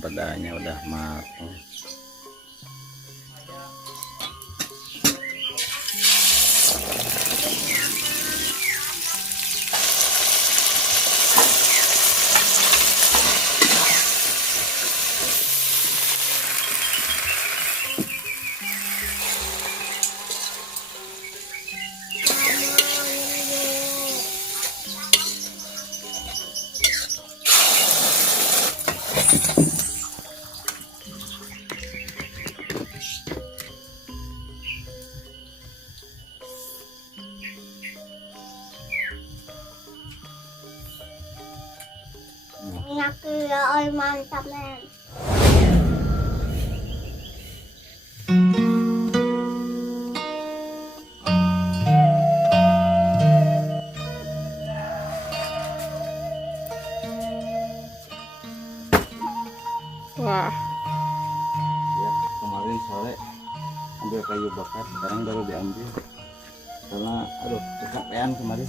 Cempedanya udah matang. Minyak gula, oi mantap men. Wah, Ya, kemarin sore ambil kayu bakar, sekarang baru diambil karena aduh kecapean kemarin.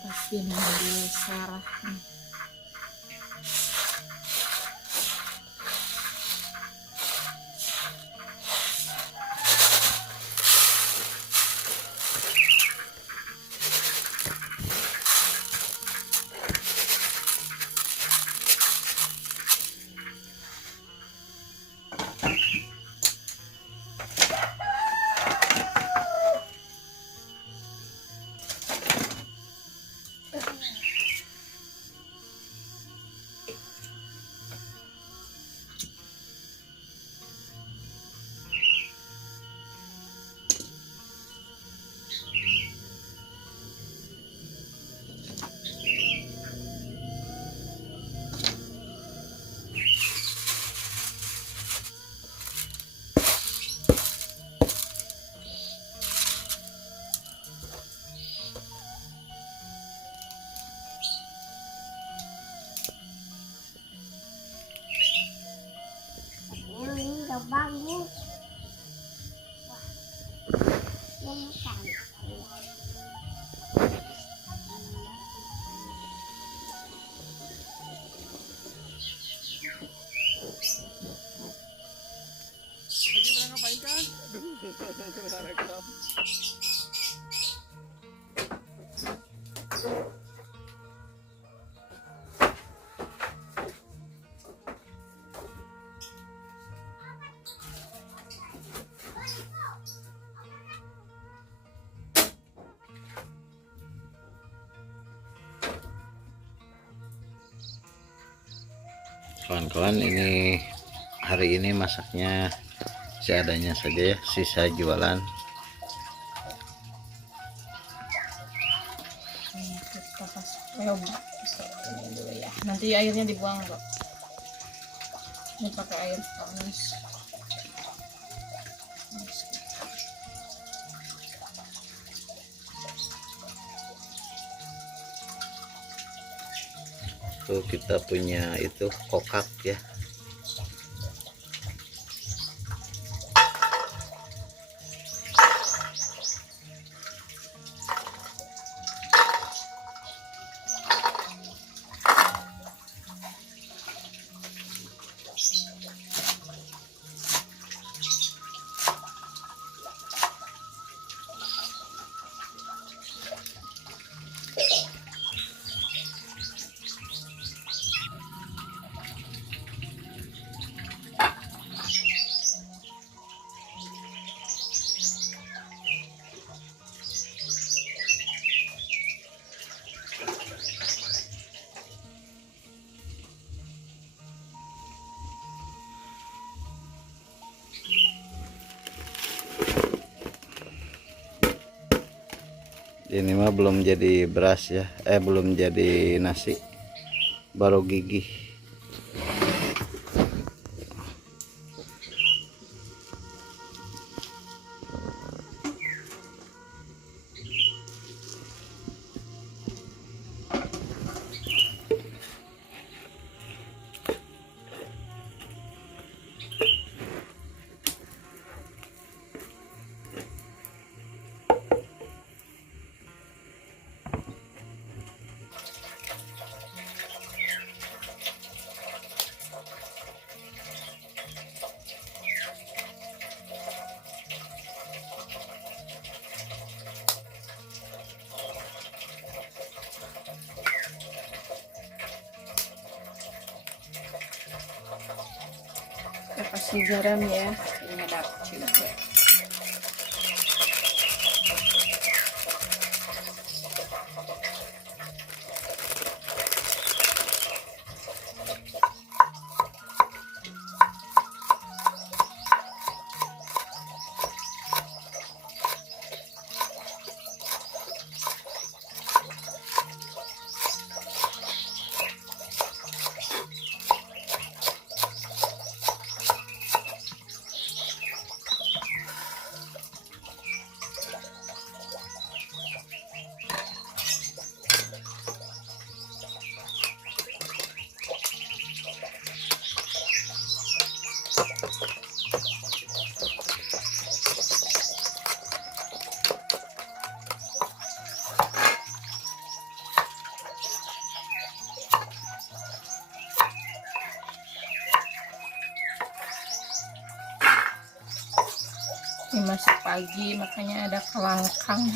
pasti mengambil sarah. Ini udah bagus. Wah, ini kan. Lagi pada ngapain kan? Kawan-kawan, ini hari ini masaknya seadanya saja ya, sisa jualan. Kita kasih ini dulu ya. Nanti airnya dibuang kok. Ini pakai air panas. Tuh kita punya itu kokak ya. Ini mah belum jadi beras ya, belum jadi nasi, baru gigih. Kita kasih garam ya, ini ada juga. Ini masih pagi, makanya ada kelangkang.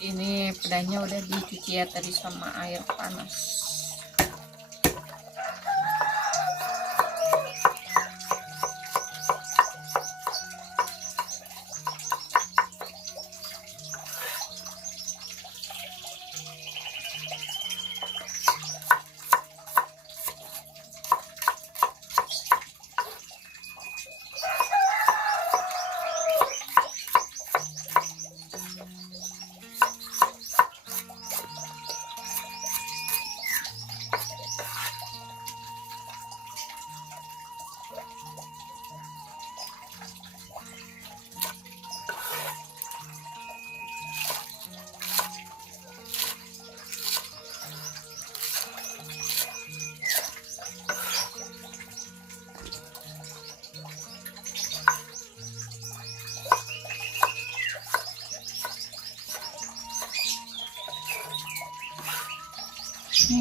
Ini pedanya udah dicuci ya tadi sama air panas.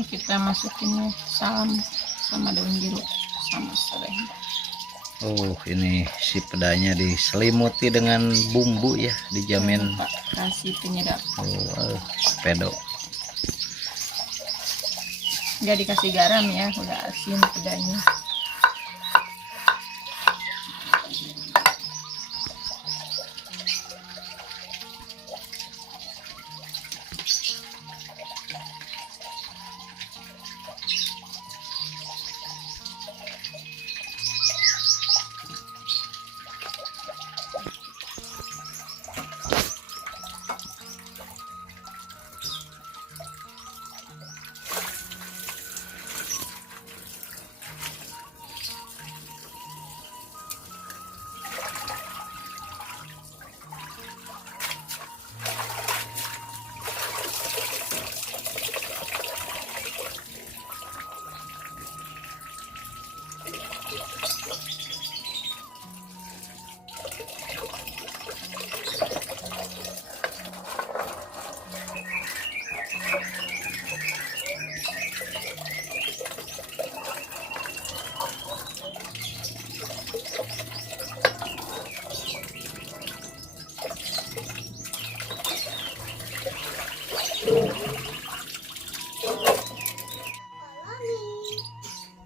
kita masukin salam sama daun jeruk sama serai. Oh, ini si pedanya diselimuti dengan bumbu ya, dijamin. Pak, kasih penyedap. Oh, pedo. Nggak dikasih garam ya, udah asin pedanya.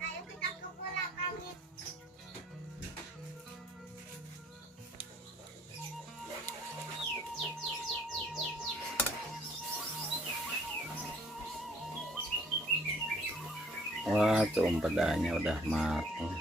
Ayo kita ke bola kami. Wah, tuh pedanya udah matang.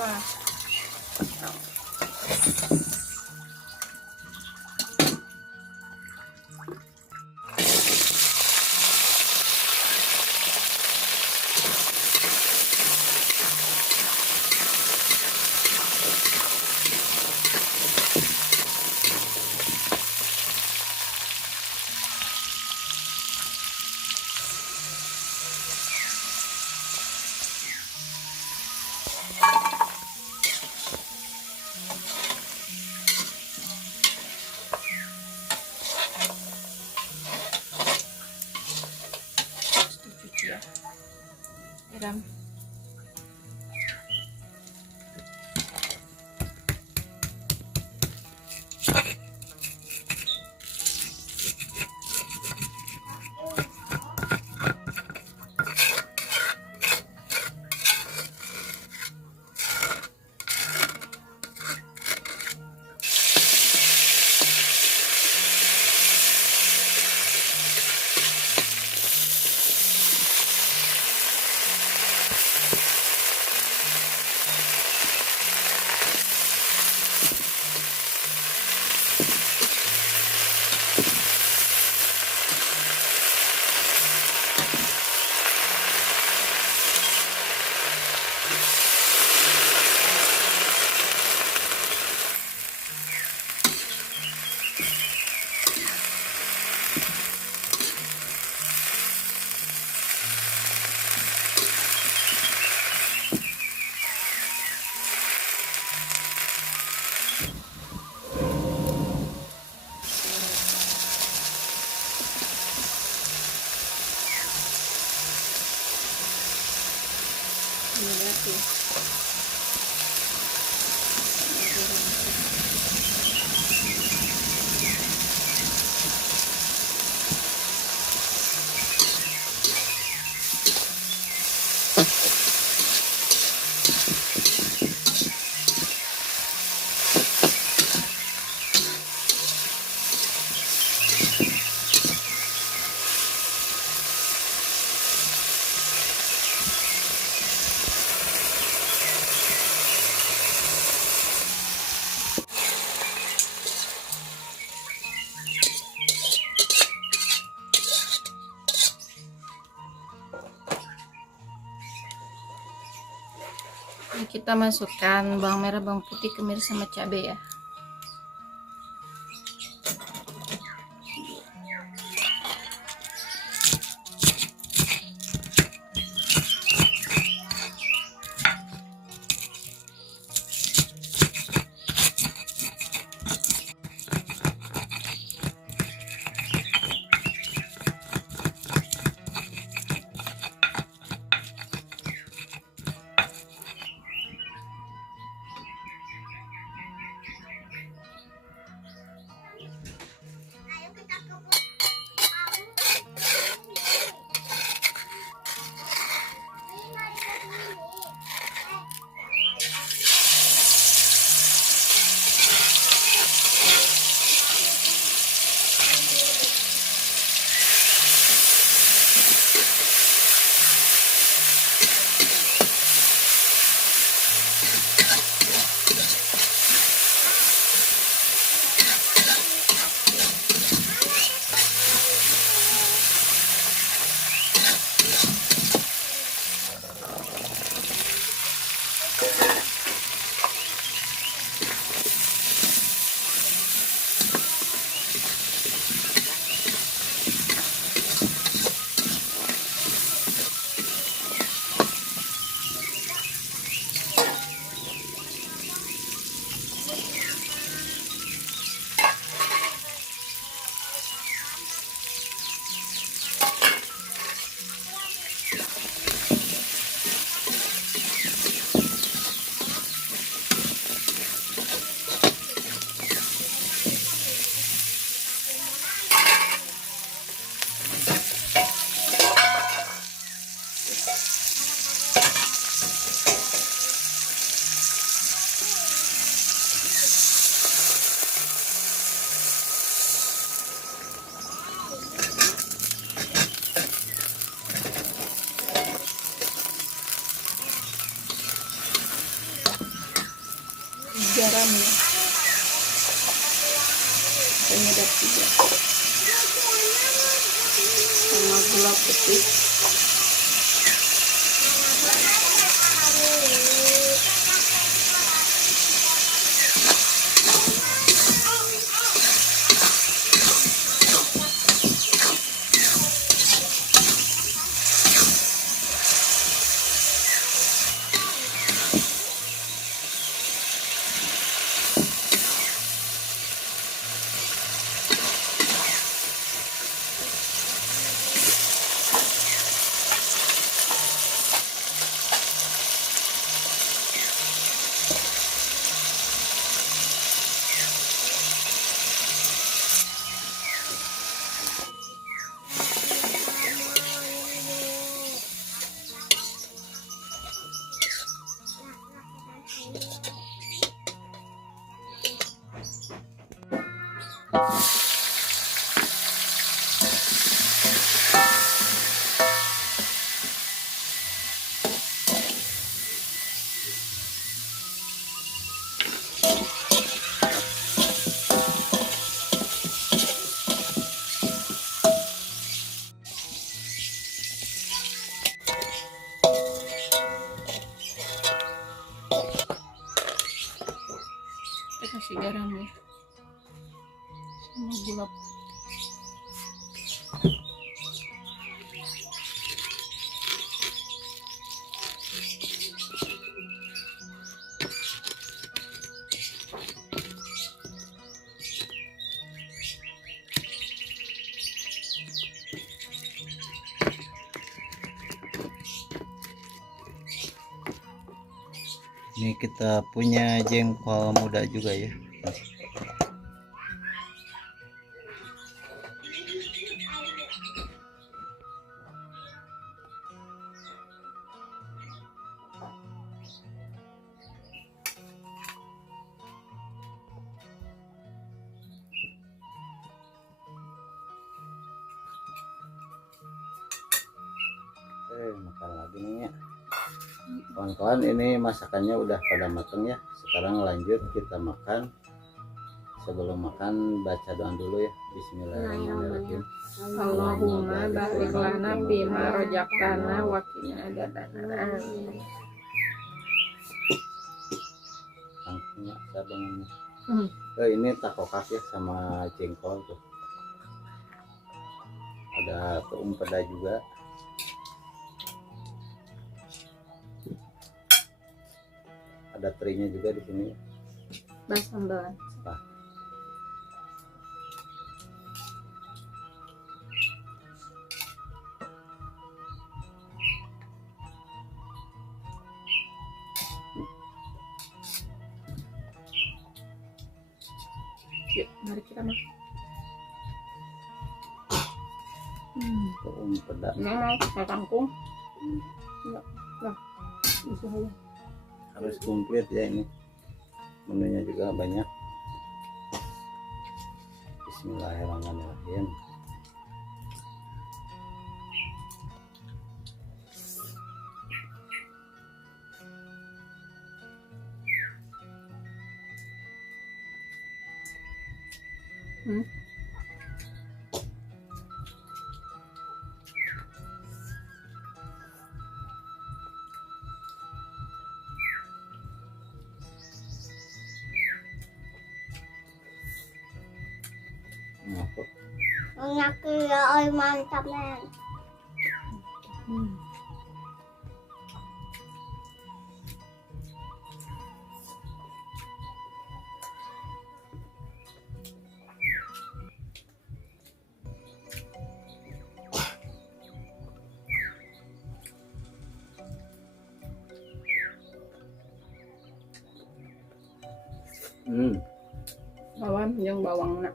Wah. Dicuci ya. Garam. Ini lihat tuh. kita masukkan bawang merah, bawang putih, kemiri sama cabai ya. Ayo kita kebun. Garam ya, penyedap juga, sama gula putih. Kita kasih garam ya, sama gula putih. Ini kita punya jengkol muda juga ya. Makan lagi nih ya. Kawan-kawan, ini masakannya udah pada mateng ya. Sekarang lanjut kita makan. Sebelum makan baca doa dulu ya. Bismillahirrahmanirrahim. Allahumma barik lana bima rojaktana wa qina adzabannar. punya sabangannya. Hmm. Ini takokak ya sama jengkol tuh. Ada tuung peda juga. Ada terinya juga di sini. Bas sambal. Yuk, mari kita makan. Tuung peda. Ini mau pakai kangkung. Enggak. Lah. Bisa aja. Harus komplit ya ini. Menunya juga banyak. Bismillahirrahmanirrahim. Hmm. Apa? Enak ya, oi mantap nen. Hmm. Bawang yang bawang nak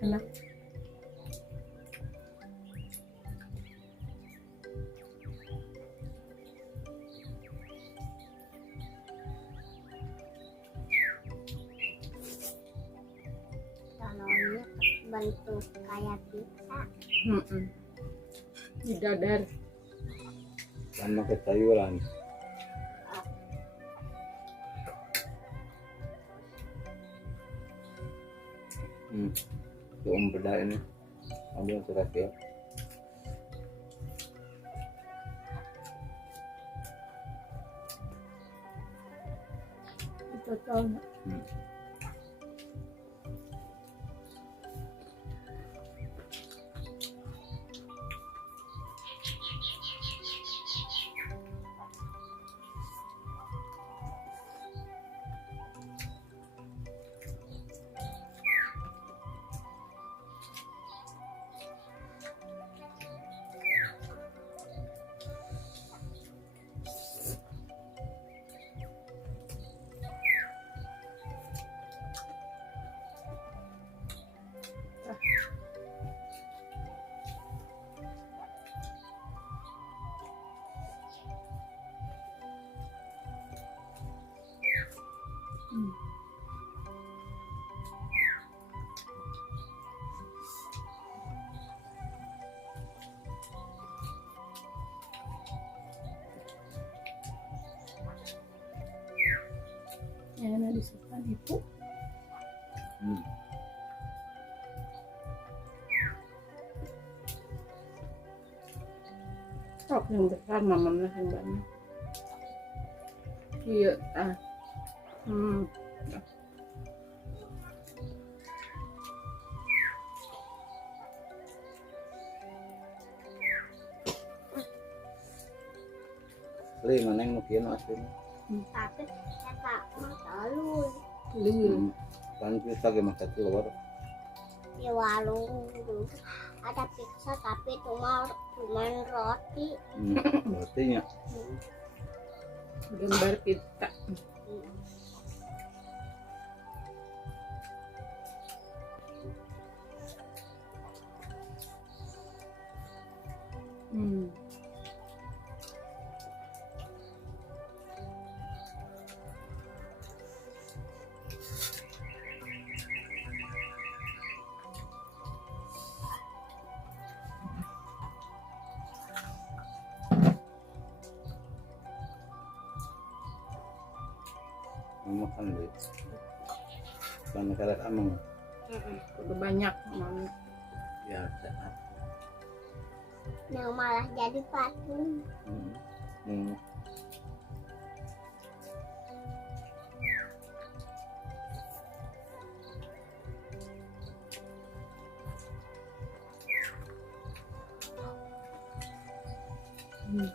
enak. Calonnya bentuk kayak pizza. Di dadar. Sama ke sayuran. Tuung peda ini. Ambil surat ya. Itu tahu nak. Yang ada di sopan itu. Oh, yang besar mamamnya yang banyak. Iya, Li mana yang mungkin aslinya? Tapi kata masalun Lul. Kan kita gimana keluar? di warung dulu ada pizza tapi cuman roti. Artinya Gambar kita. makan deh. Banyak karet ameng. Udah banyak mamam. Ya sehat. Yang malah jadi patung. Belum.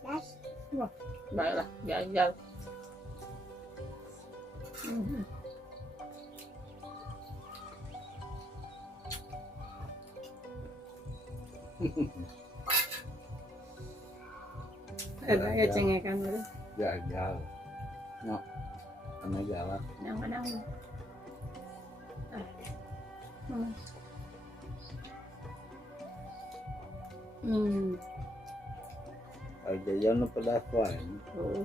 Das. Baiklah, jajal. Ada ya cengekan dulu. Jajal. No. Karena jalan. Yang mana? Ada yang pedas wae. Oh.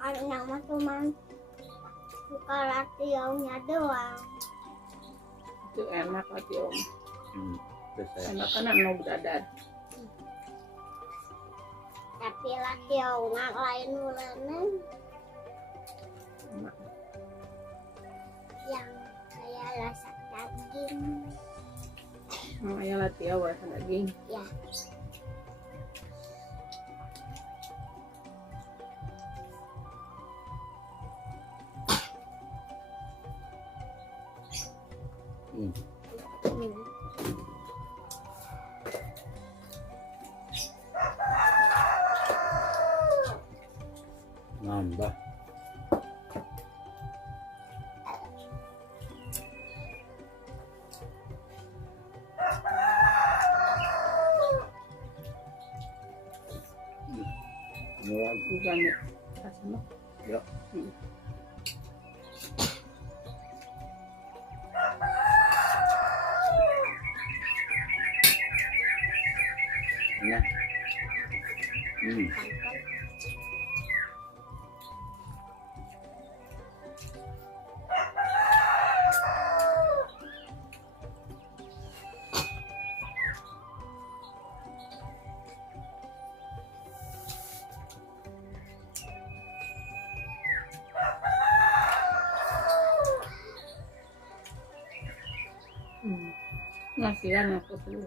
Karena mah cuman suka rationya doang. Itu enak lagi om. Terus saya Enak kan no berada. Tapi rationya lain ulenen yang kayak rasa daging. Oh ya latih awal daging. Ya. nambah. Mulai Bukan ya. Rasanya. ya. Nah. Ngasihan aku dulu.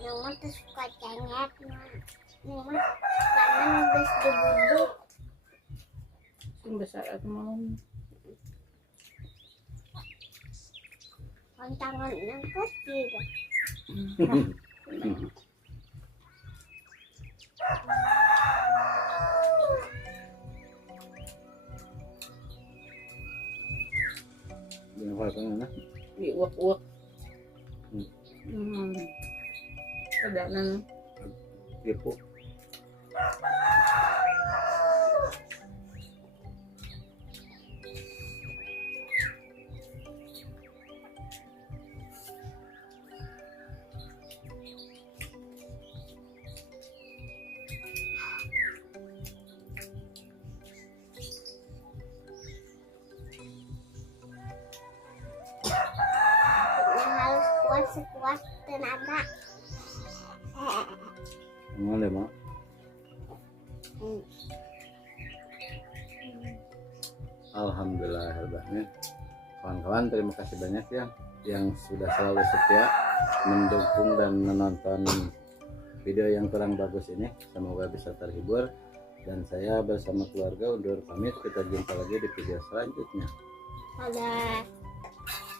Yang mah tuh suka cengek, yang mah karena ngebes dibubuk. Sing besar atau mau. Kontangan yang kecil. Yang apa mana? Diuak-uak. Kedanan. Tipu. Yang harus kuat sekuat tenaga. Mana mak? Alhamdulillah hebatnya. Kawan-kawan terima kasih banyak ya yang sudah selalu setia mendukung dan menonton video yang kurang bagus ini. Semoga bisa terhibur dan saya bersama keluarga undur pamit. Kita jumpa lagi di video selanjutnya. Ada